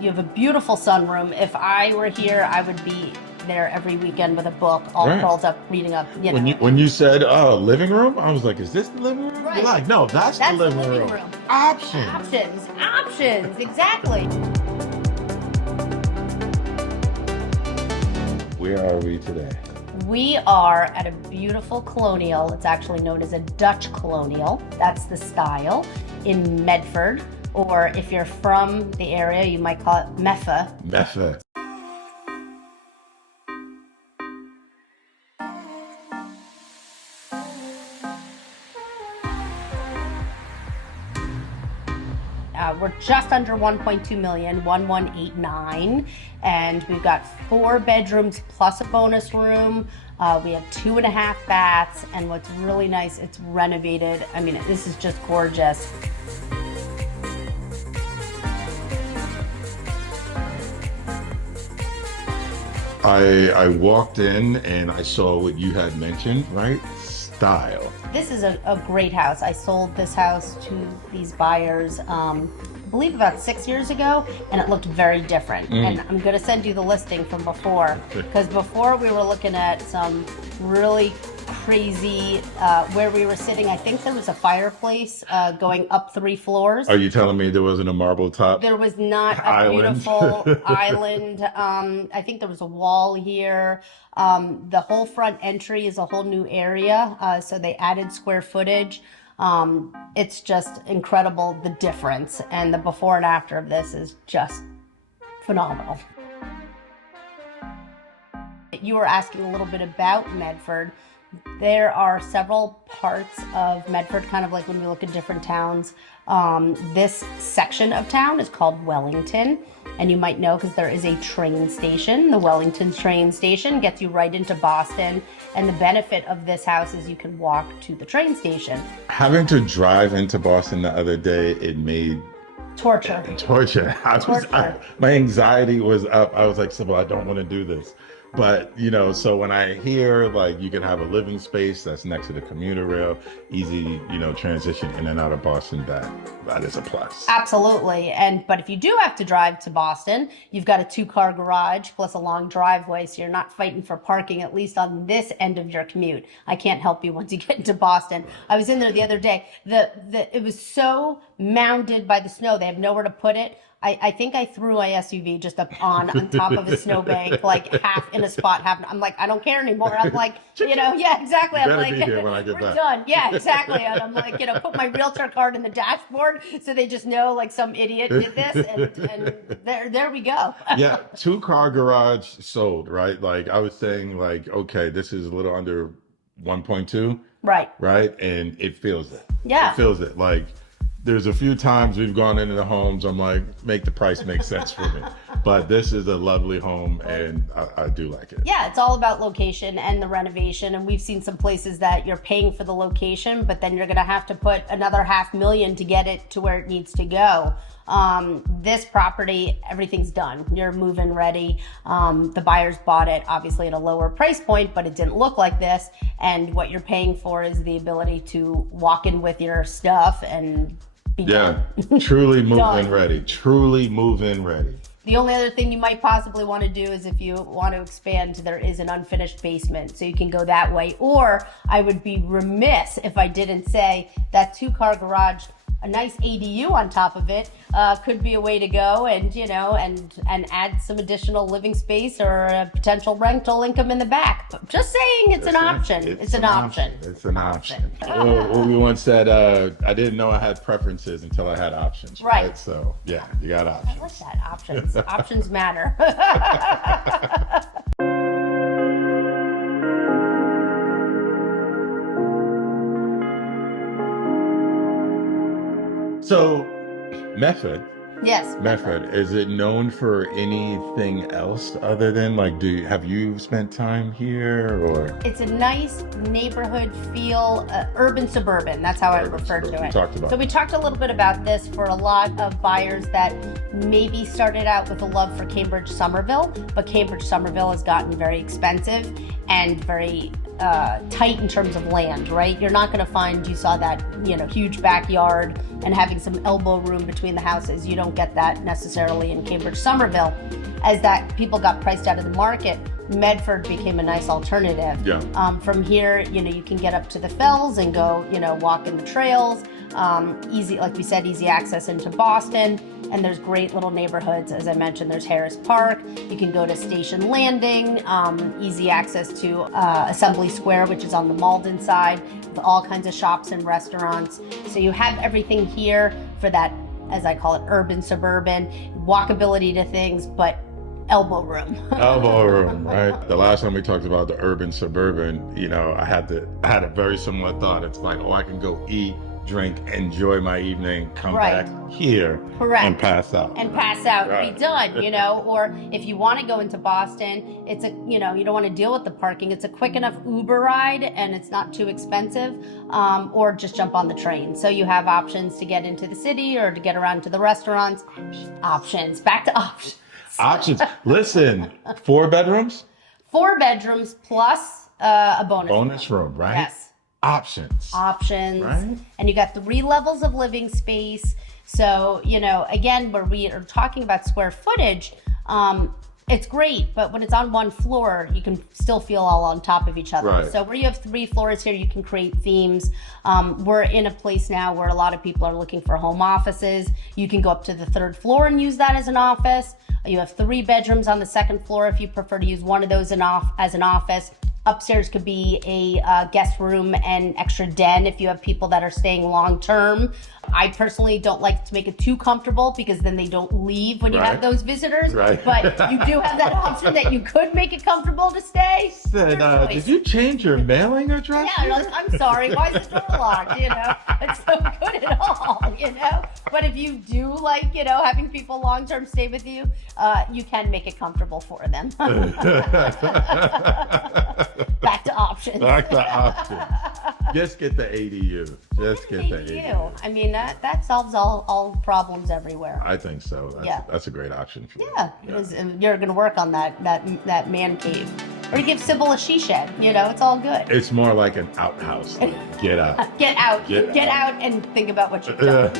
You have a beautiful sunroom. If I were here, I would be there every weekend with a book, all Right. curled up, reading up, When you said living room, I was like, is this the living room? You're Right. like, no, that's the That's the living living room. room. Options. Options, exactly. Where are we today? We are at a beautiful colonial. It's actually known as a Dutch Colonial. That's the style in Medford. Or if you're from the area, you might call it Medford. Medford. We're just under 1.2 million, 1189, and we've got 4 bedrooms plus a bonus room. We have 2.5 baths, and what's really nice, it's renovated. I mean, this is just gorgeous. I walked in and I saw what you had mentioned, right? Style. This is a great house. I sold this house to these buyers, I believe about 6 years ago, and it looked very different. And I'm gonna send you the listing from before, because before we were looking at some really crazy, where we were sitting, I think there was a fireplace going up 3 floors. Are you telling me there wasn't a marble top? There was not a Island. beautiful island. I think there was a wall here. The whole front entry is a whole new area, so they added square footage. It's just incredible, the difference, and the before and after of this is just phenomenal. You were asking a little bit about Medford. There are several parts of Medford, kind of like when we look at different towns. This section of town is called Wellington, and you might know because there is a train station. The Wellington train station gets you right into Boston, and the benefit of this house is you can walk to the train station. Having to drive into Boston the other day, it made Torture. My anxiety was up. I was like, Sybil, I don't want to do this. But, so when I hear like you can have a living space that's next to the commuter rail, easy, transition in and out of Boston, that is a plus. Absolutely. But if you do have to drive to Boston, you've got a 2-car garage plus a long driveway, so you're not fighting for parking, at least on this end of your commute. I can't help you once you get into Boston. I was in there the other day. It was so mounded by the snow, they have nowhere to put it. I think I threw my SUV just up on top of a snowbank, like half in a spot, half. I'm like, I don't care anymore. I'm like, yeah, exactly. I'm like, be here when I get we're back. done. Yeah, exactly. And I'm like, put my realtor card in the dashboard so they just know like some idiot did this, and there we go. Yeah, 2-car garage sold, right? Like I was saying, like, okay, this is a little under 1.2, Right. right? And it feels it. Yeah. It feels it. Like there's a few times we've gone into the homes, I'm like, make the price make sense for me. But this is a lovely home, and I do like it. Yeah, it's all about location and the renovation. And we've seen some places that you're paying for the location, but then you're going to have to put another $500,000 to get it to where it needs to go. This property, everything's done. You're move-in ready. The buyers bought it obviously at a lower price point, but it didn't look like this. And what you're paying for is the ability to walk in with your stuff and be done. Truly move-in ready. Truly move-in ready. The only other thing you might possibly want to do is if you want to expand, there is an unfinished basement, so you can go that way. Or I would be remiss if I didn't say that 2-car garage, a nice ADU on top of it, could be a way to go, and and add some additional living space or a potential rental income in the back. But just saying, it's an option. It's an option. It's an option. Well, we once said, I didn't know I had preferences until I had options. Right. So yeah, you got options. I like that. Options. Options matter. So, Medford. Yes. Medford, is it known for anything else other than have you spent time here or? It's a nice neighborhood feel, urban suburban. That's how I refer to it. So we talked a little bit about this for a lot of buyers that maybe started out with a love for Cambridge, Somerville, but Cambridge, Somerville has gotten very expensive and very tight in terms of land, right? You're not going to find, you saw that, huge backyard and having some elbow room between the houses. You don't get that necessarily in Cambridge, Somerville. As that people got priced out of the market, Medford became a nice alternative. Yeah. From here, you can get up to the fells and go, walk in the trails. Easy, like we said, easy access into Boston. And there's great little neighborhoods. As I mentioned, there's Harris Park. You can go to Station Landing, easy access to Assembly Square, which is on the Malden side, with all kinds of shops and restaurants. So you have everything here for that, as I call it, urban, suburban, walkability to things, but elbow room. Elbow room, right? The last time we talked about the urban, suburban, I had a very similar thought. It's like, I can go eat, drink, enjoy my evening, come back here, and pass out. And pass out, be done, or if you want to go into Boston, it's you don't want to deal with the parking. It's a quick enough Uber ride and it's not too expensive, or just jump on the train. So you have options to get into the city or to get around to the restaurants. Options, back to options. Options. Listen, 4 bedrooms? 4 bedrooms plus a bonus room, right? Yes. Options, right? And you got 3 levels of living space. So, again, where we are talking about square footage, it's great, but when it's on one floor, you can still feel all on top of each other. Right. So where you have 3 floors here, you can create themes. We're in a place now where a lot of people are looking for home offices. You can go up to the 3rd floor and use that as an office. You have 3 bedrooms on the 2nd floor if you prefer to use one of those as an office. Upstairs could be a guest room and extra den if you have people that are staying long term. I personally don't like to make it too comfortable because then they don't leave when you have those visitors. Right. But you do have that option that you could make it comfortable to stay. Did you change your mailing address? Yeah, I'm sorry. Why is the door locked? It's no good at all, But if you do like, having people long term stay with you, you can make it comfortable for them. Back to options. Back to options. Just get the ADU. Just get the ADU. I mean, that solves all problems everywhere. I think so. That's a great option for you. Yeah. You're going to work on that man cave. Or you give Sybil a she shed. It's all good. It's more like an outhouse. Get out. Get out and think about what you've done.